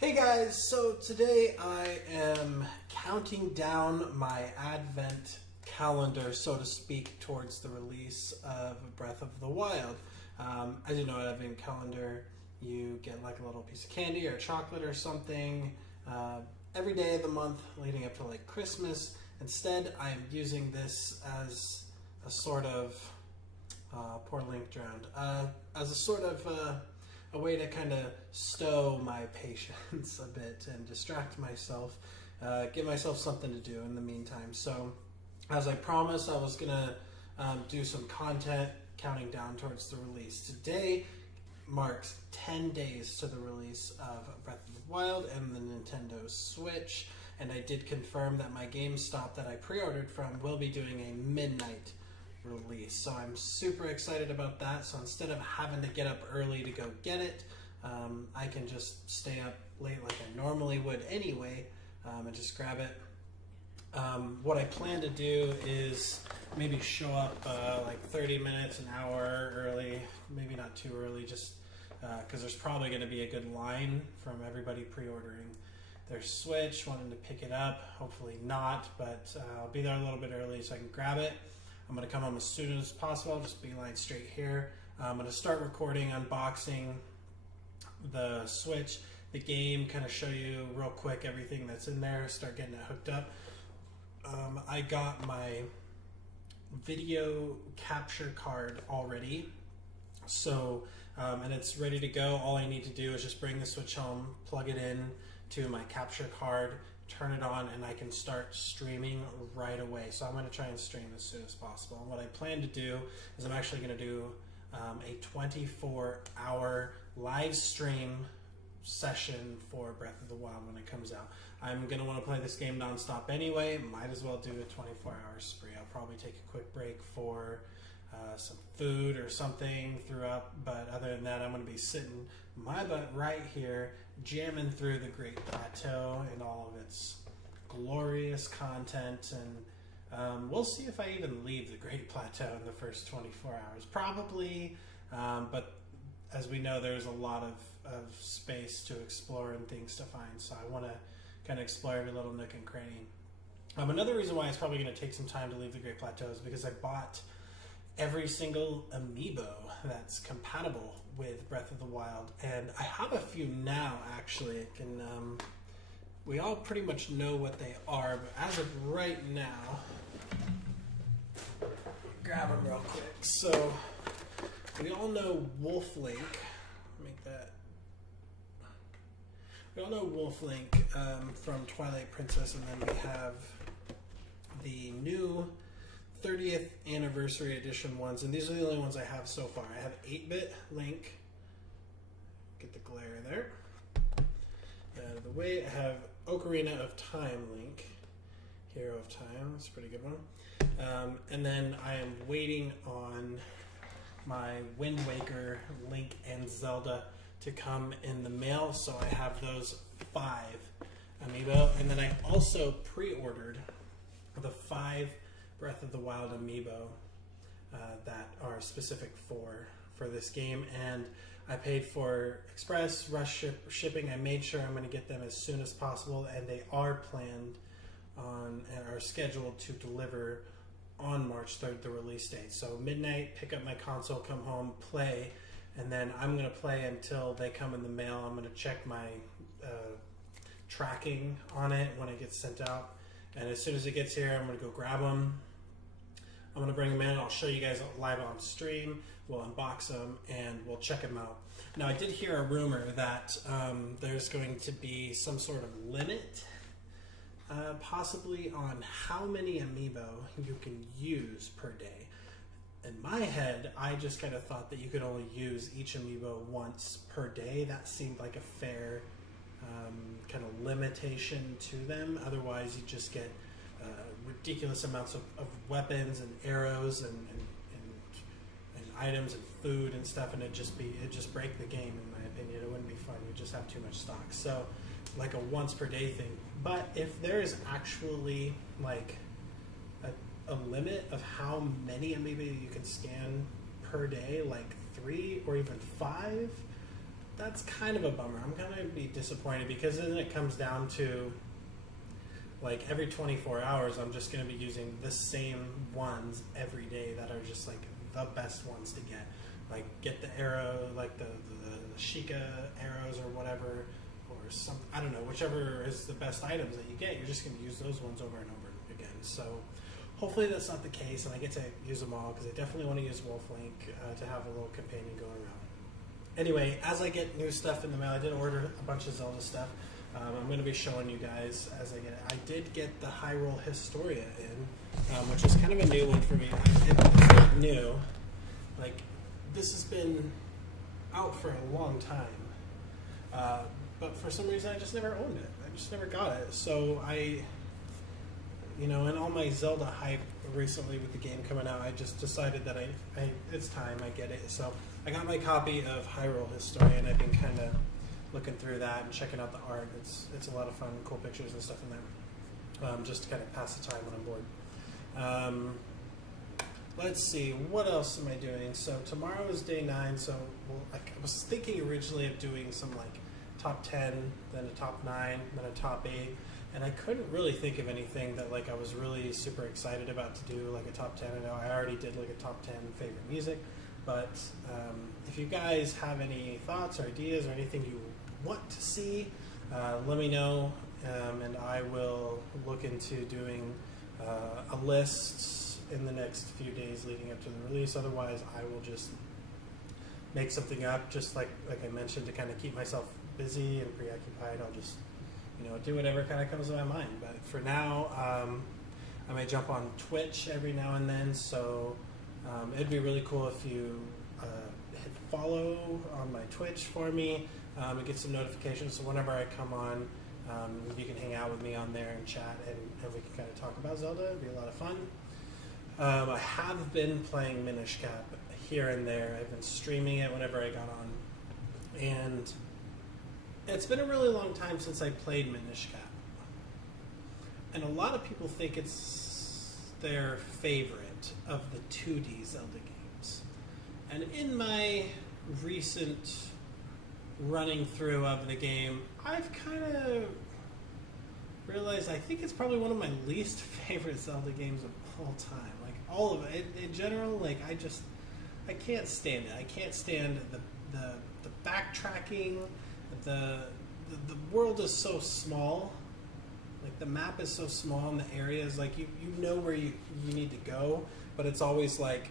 Hey guys, so today I am counting down my Advent calendar, so to speak, towards the release of Breath of the Wild. As you know, Advent calendar, you get like a little piece of candy or chocolate or something every day of the month leading up to like Christmas. Instead, I am using this as a sort of, poor Link drowned, as a sort of a way to kind of stow my patience a bit and distract myself, give myself something to do in the meantime. So, as I promised, I was gonna do some content counting down towards the release. Today marks 10 days to the release of Breath of the Wild and the Nintendo Switch, and I did confirm that my GameStop that I pre-ordered from will be doing a midnight release. So I'm super excited about that. So instead of having to get up early to go get it, I can just stay up late like I normally would anyway, and just grab it. What I plan to do is maybe show up like 30 minutes, an hour early, maybe not too early, just because there's probably going to be a good line from everybody pre-ordering their Switch, wanting to pick it up. Hopefully not, but I'll be there a little bit early so I can grab it. I'm going to come home as soon as possible. I'll just beeline straight here. I'm going to start recording, unboxing the Switch, the game, kind of show you real quick everything that's in there, start getting it hooked up. I got my video capture card already, so and it's ready to go. All I need to do is just bring the Switch home, plug it in to my capture card, turn it on, and I can start streaming right away. So I'm going to try and stream as soon as possible. And what I plan to do is I'm actually going to do a 24-hour live stream session for Breath of the Wild when it comes out. I'm going to want to play this game nonstop anyway. Might as well do a 24-hour spree. I'll probably take a quick break for some food or something throughout, but other than that, I'm going to be sitting my butt right here jamming through the Great Plateau and all of its glorious content, and we'll see if I even leave the Great Plateau in the first 24 hours. Probably, but as we know, there's a lot of space to explore and things to find, so I want to kind of explore every little nook and cranny. Another reason why it's probably going to take some time to leave the Great Plateau is because I bought every single amiibo that's compatible with Breath of the Wild, and I have a few now actually. We all pretty much know what they are, but as of right now, grab them real quick. So we all know Wolf Link. We all know Wolf Link from Twilight Princess, and then we have the new 30th anniversary edition ones, and these are the only ones I have so far. I have 8-bit Link, get the glare there, out of the way. I have Ocarina of Time Link, Hero of Time, that's a pretty good one. And then I am waiting on my Wind Waker Link and Zelda to come in the mail, so I have those 5 amiibo, and then I also pre-ordered the 5 Breath of the Wild amiibo that are specific for this game, and I paid for express rush shipping. I made sure I'm going to get them as soon as possible, and they are planned on and are scheduled to deliver on March 3rd, the release date. So midnight, pick up my console, come home, play, and then I'm going to play until they come in the mail. I'm going to check my tracking on it when it gets sent out, and as soon as it gets here, I'm going to go grab them. I'm going to bring them in. I'll show you guys live on stream. We'll unbox them and we'll check them out. Now, I did hear a rumor that there's going to be some sort of limit, possibly on how many amiibo you can use per day. In my head, I just kind of thought that you could only use each amiibo once per day. That seemed like a fair kind of limitation to them. Otherwise, you just get ridiculous amounts of weapons and arrows and items and food and stuff, and it'd just break the game, in my opinion. It wouldn't be fun. You'd just have too much stock. So like a once per day thing. But if there is actually like a limit of how many amiibo you can scan per day, like 3 or even 5, that's kind of a bummer. I'm going to be disappointed because then it comes down to like every 24 hours I'm just going to be using the same ones every day that are just like the best ones to get. Like get the arrow, like the Sheikah arrows or whatever, or some, I don't know, whichever is the best items that you get, you're just going to use those ones over and over again. So hopefully that's not the case, and I get to use them all, because I definitely want to use Wolflink to have a little companion going around. Anyway, as I get new stuff in the mail, I did order a bunch of Zelda stuff. I'm going to be showing you guys as I get it. I did get the Hyrule Historia in, which is kind of a new one for me. It's not new. Like, this has been out for a long time. But for some reason, I just never owned it. I just never got it. So in all my Zelda hype recently with the game coming out, I just decided that it's time I get it. So I got my copy of Hyrule Historia, and I've been kind of looking through that and checking out the art. It's a lot of fun, cool pictures and stuff in there. Just to kind of pass the time when I'm bored. Let's see, what else am I doing? So tomorrow is day 9, so I was thinking originally of doing some like top 10, then a top 9, then a top 8, and I couldn't really think of anything that like I was really super excited about to do, like a top 10. I know I already did like a top 10 favorite music, but if you guys have any thoughts or ideas or anything you want to see, let me know, and I will look into doing a list in the next few days leading up to the release. Otherwise, I will just make something up, just like I mentioned, to kind of keep myself busy and preoccupied. I'll just do whatever kind of comes to my mind. But for now, I may jump on Twitch every now and then, so it'd be really cool if you hit follow on my Twitch for me and get some notifications, so whenever I come on, you can hang out with me on there and chat, and we can kind of talk about Zelda. It'd be a lot of fun. I have been playing Minish Cap here and there. I've been streaming it whenever I got on, and it's been a really long time since I played Minish Cap, and a lot of people think it's their favorite of the 2D Zelda games. And in my recent running through of the game, I've kind of realized I think it's probably one of my least favorite Zelda games of all time. Like, all of it in general, like I can't stand it. I can't stand the backtracking. The world is so small. Like, the map is so small, and the areas, like, you know where you need to go, but it's always like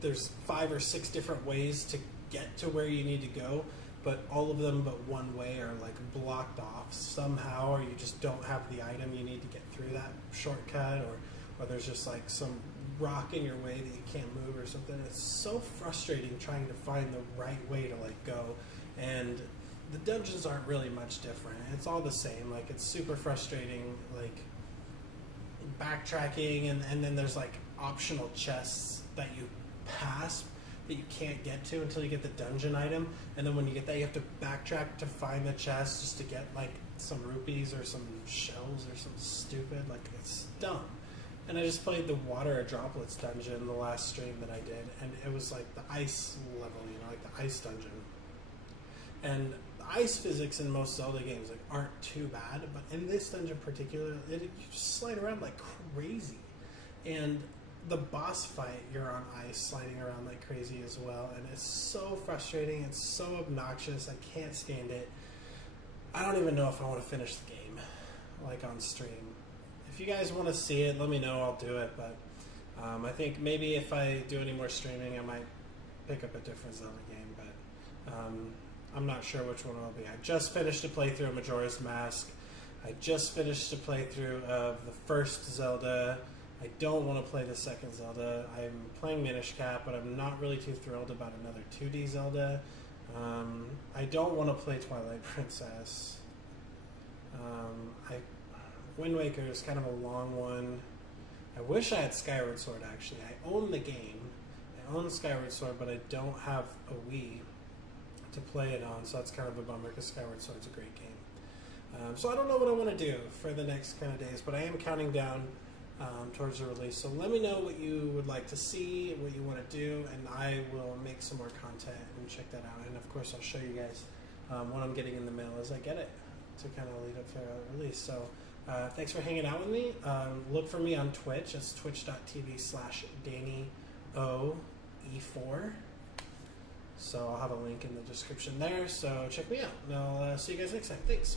there's 5 or 6 different ways to get to where you need to go, but all of them but one way are like blocked off somehow, or you just don't have the item you need to get through that shortcut, or there's just like some rock in your way that you can't move or something. It's so frustrating trying to find the right way to like go, and the dungeons aren't really much different. It's all the same. Like, it's super frustrating, like backtracking, and then there's like optional chests that you pass that you can't get to until you get the dungeon item, and then when you get that, you have to backtrack to find the chest just to get like some rupees or some shells or some stupid, like, it's dumb. And I just played the water droplets dungeon the last stream that I did, and it was like the ice level, like the ice dungeon. And the ice physics in most Zelda games like aren't too bad, but in this dungeon particularly, you just slide around like crazy. And the boss fight, you're on ice, sliding around like crazy as well, and it's so frustrating. It's so obnoxious. I can't stand it. I don't even know if I want to finish the game, like, on stream. If you guys want to see it, let me know. I'll do it. But I think maybe if I do any more streaming, I might pick up a different Zelda game. But I'm not sure which one it'll be. I just finished a playthrough of Majora's Mask. I just finished a playthrough of the first Zelda. I don't want to play the second Zelda. I'm playing Minish Cap, but I'm not really too thrilled about another 2D Zelda. I don't want to play Twilight Princess. Wind Waker is kind of a long one. I wish I had Skyward Sword, actually. I own the game. I own Skyward Sword, but I don't have a Wii to play it on, so that's kind of a bummer, because Skyward Sword's a great game. So I don't know what I want to do for the next kind of days, but I am counting down towards the release. So let me know what you would like to see, what you want to do, and I will make some more content and check that out. And of course, I'll show you guys what I'm getting in the mail as I get it to kind of lead up for a release. So thanks for hanging out with me. Look for me on Twitch. It's twitch.tv/DannyOE4. So I'll have a link in the description there. So check me out. And I'll see you guys next time. Thanks.